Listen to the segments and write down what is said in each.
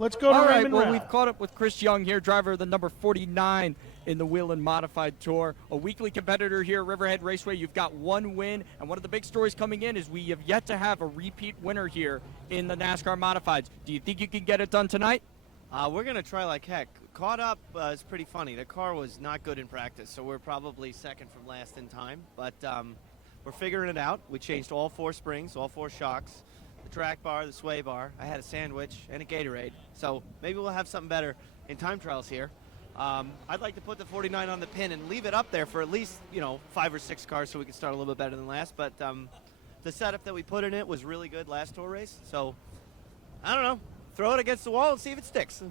Let's go to All right, Raymond well, Rao. we've caught up with Chris Young here, driver of the number 49. We've caught up with Chris Young here, driver of the number 49 in the Whelen Modified Tour. A weekly competitor here at Riverhead Raceway. You've got one win, and one of the big stories coming in is we have yet to have a repeat winner here in the NASCAR Modifieds. Do you think you can get it done tonight? We're going to try like heck. Caught up is pretty funny. The car was not good in practice, so we're probably second from last in time. But we're figuring it out. We changed all 4 springs, all 4 shocks, the track bar, the sway bar. I had a sandwich and a Gatorade. So maybe we'll have something better in time trials here. I'd like to put the 49 on the pin and leave it up there for at least, 5 or 6 cars so we can start a little bit better than last. But the setup that we put in it was really good last tour race. So, I don't know. Throw it against the wall and see if it sticks.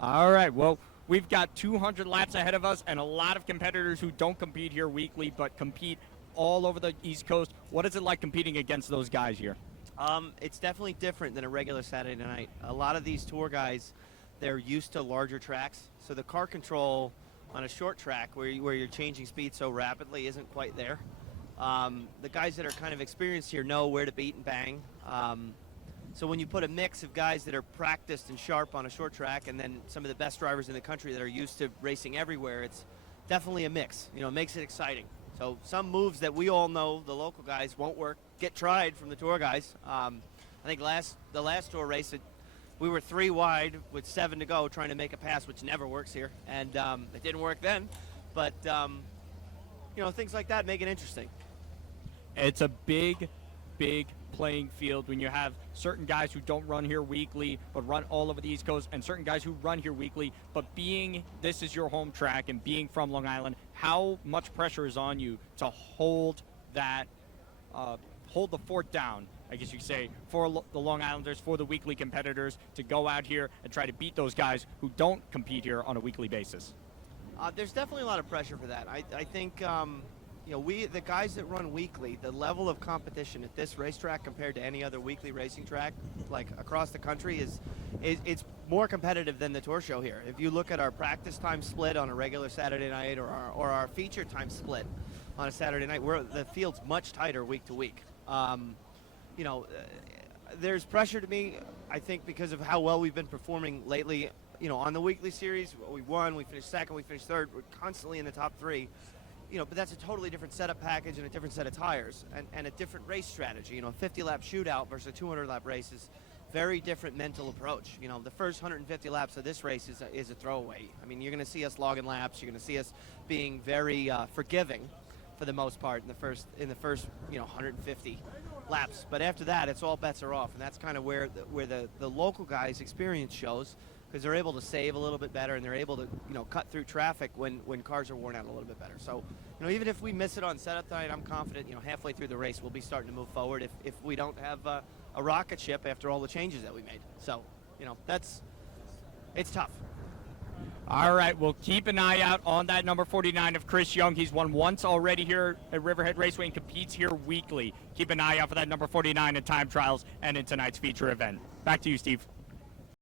All right, well, we've got 200 laps ahead of us and a lot of competitors who don't compete here weekly but compete all over the East Coast. What is it like competing against those guys here? It's definitely different than a regular Saturday night. A lot of these tour guys, they're used to larger tracks, so the car control on a short track where you're changing speed so rapidly isn't quite there. The guys that are kind of experienced here know where to beat and bang. So when you put a mix of guys that are practiced and sharp on a short track and then some of the best drivers in the country that are used to racing everywhere, it's definitely a mix. It makes it exciting. So some moves that we all know the local guys won't work get tried from the tour guys. I think the last tour race, we were 3 wide with 7 to go trying to make a pass, which never works here. And it didn't work then. But, things like that make it interesting. It's a big playing field when you have certain guys who don't run here weekly but run all over the East Coast and certain guys who run here weekly, but this is your home track and being from Long Island, how much pressure is on you to hold the fort down, I guess you could say, for the Long Islanders, for the weekly competitors to go out here and try to beat those guys who don't compete here on a weekly basis? There's definitely a lot of pressure for that. I think the guys that run weekly, the level of competition at this racetrack compared to any other weekly racing track, like across the country, it's more competitive than the tour show here. If you look at our practice time split on a regular Saturday night or our feature time split on a Saturday night, the field's much tighter week to week. There's pressure to me, I think, because of how well we've been performing lately. On the weekly series, we won, we finished second, we finished third. We're constantly in the top 3. But that's a totally different setup package and a different set of tires and a different race strategy. A 50-lap shootout versus a 200-lap race is very different mental approach. The first 150 laps of this race is a throwaway. I mean, you're going to see us logging laps. You're going to see us being very forgiving for the most part in the first 150 laps. But after that, it's all bets are off, and that's kind of where the local guys' experience shows, because they're able to save a little bit better and they're able to cut through traffic when cars are worn out a little bit better. So even if we miss it on setup tonight, I'm confident halfway through the race we'll be starting to move forward if we don't have a rocket ship after all the changes that we made. So it's tough. All right, we'll keep an eye out on that number 49 of Chris Young. He's won once already here at Riverhead Raceway and competes here weekly. Keep an eye out for that number 49 in time trials and in tonight's feature event. Back to you, Steve.